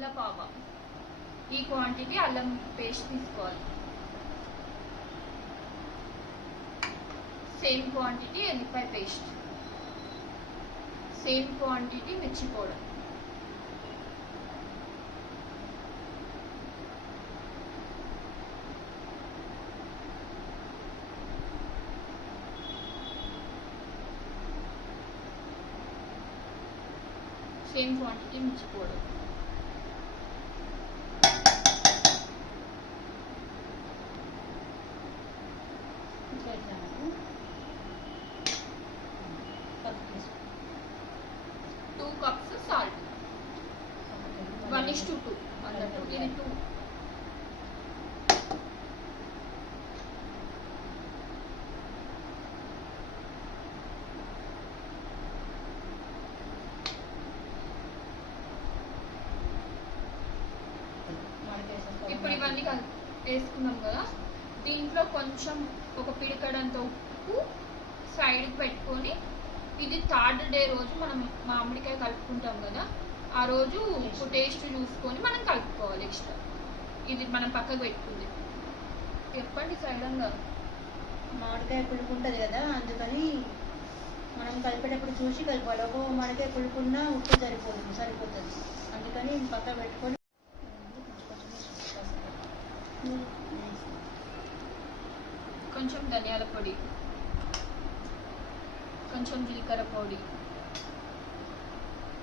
మల్ల పావ ఈ క్వాంటిటీ అల్లం పేస్ట్ తీసుకోవాలి. సేమ్ క్వాంటిటీ ఎల్లిపాయ పేస్ట్, సేమ్ క్వాంటిటీ మిర్చి పౌడర్, సేమ్ క్వాంటిటీ మిర్చి పౌడర్, టూ కప్స్ సాల్ట్, 1:2 అన్నట్టు ఇది 2. ఇప్పుడు ఇవన్నీ వేసుకున్నాం కదా, దీంట్లో కొంచెం ఒక పిడికడంత ఉప్పు సైడ్కి పెట్టుకొని, ఇది 3rd డే రోజు మనం మామిడికాయ కలుపుకుంటాం కదా, ఆ రోజు ఉప్పు టేస్ట్ చూసుకొని మనం కలుపుకోవాలి. ఎక్స్ట్రా ఇది మనం పక్కకు పెట్టుకుంది. చెప్పండి సైడంగా. మామిడికాయ పులుపు ఉంటుంది కదా, అందుకని మనం కలిపేటప్పుడు చూసి కలపాలి. ఒక మామిడికాయ పులుపున్నా ఉప్పు సరిపోతుంది, అందుకని పక్క పెట్టుకొని కొంచెం ధనియాల పొడి, కొంచెం జీలకర్ర పొడి,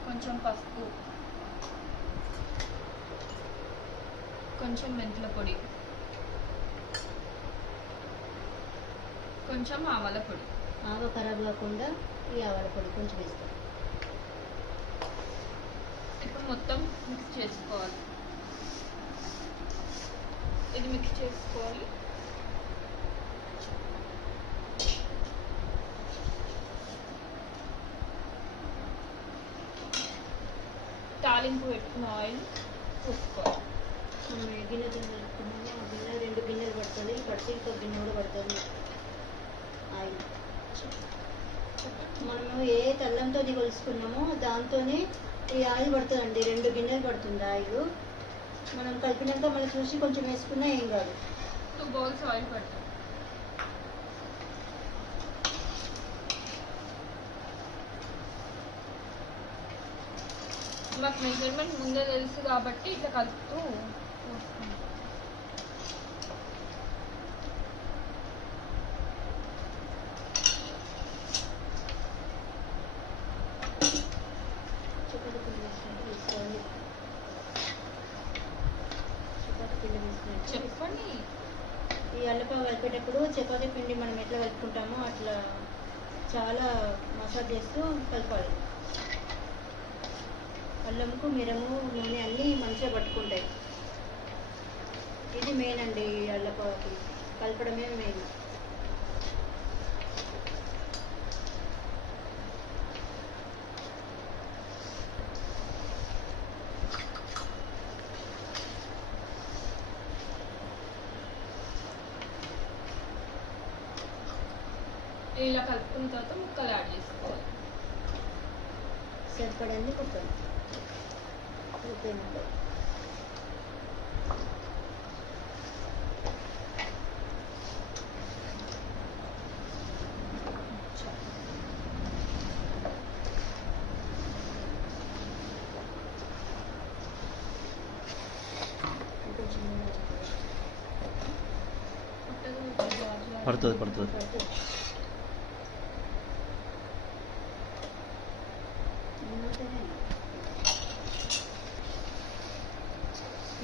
కొంచెం పసుపు, కొంచెం మెంతుల పొడి, కొంచెం ఆవాల పొడి. ఆవ ఖరాబ్ కాకుండా ఈ ఆవాల పొడి కొంచెం వేస్తాం. ఇప్పుడు మొత్తం మిక్స్ చేసుకోవాలి. ఇది మిక్స్ చేసుకోవాలి. తాలింపు పెట్టుకున్న ఆయిల్ పోసుకోవాలి. మనం ఏ గిన్నె తింటున్నామో ఆ గిన్నె 2 గిన్నెలు పడుతుంది, పడితే ఇంకో గిన్నె కూడా పడుతుంది ఆయిల్. మనము ఏ తల్లంతో కొలుసుకున్నామో దాంతోనే ఈ ఆయిల్ పడుతుందండి. 2 గిన్నెలు పడుతుంది ఆయిల్. మనం కలిపినాక మళ్ళీ చూసి కొంచెం వేసుకున్నా ఏం కాదు. 2 బౌల్స్ ఆయిల్ పడుతుంది. మాకు మెజర్మెంట్ ముందే తెలుసు కాబట్టి ఇట్లా కలుపుతూ పోసుకుంటాం. చపాతీ పిండి వేసుకోవాలి. చపాతీ పిండి వేసుకుని చెప్పండి. ఈ అల్లపావ కలిపేటప్పుడు చపాతీ పిండి మనం ఎట్లా కలుపుకుంటామో అట్లా చాలా మసాజ్ చేస్తూ కలపాలి. అల్లంకు మిరము నూనె అన్నీ మంచిగా పట్టుకుంటాయి. ఇది మెయిన్ అండి. అల్లపావకి కలపడమే మెయిన్. ఇలా కలుపుకున్న తర్వాత ముక్కలు యాడ్ చేసుకోవాలి. సరిపడండి కుక్కలు ఉప్పు. పడుతుంది.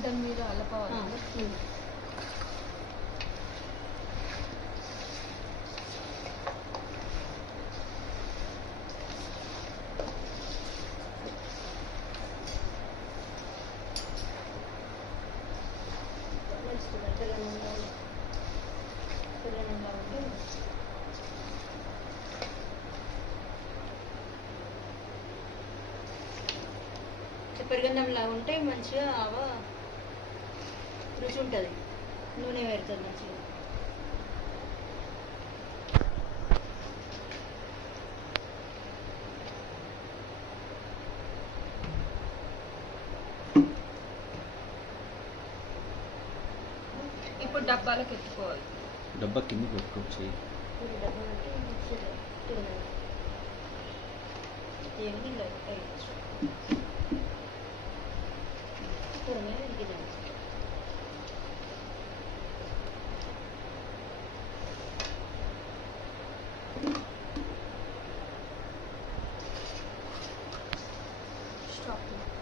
దాని మీద అల్లపావాలి. పెరుగన్నంలా ఉంటే మంచిగా ఆవ రుచి ఉంటుంది. నూనె పెడుతుంది మంచిగా. ఇప్పుడు డబ్బాలకు ఎత్తుకోవాలి. డబ్బా కింద పెట్టుకోవచ్చు. ఇది డబ్బా అంటే మిక్సీలో తిరగాలి. ఏమి లేదు కూరగాయలు ఉడికినాయి. స్టాప్.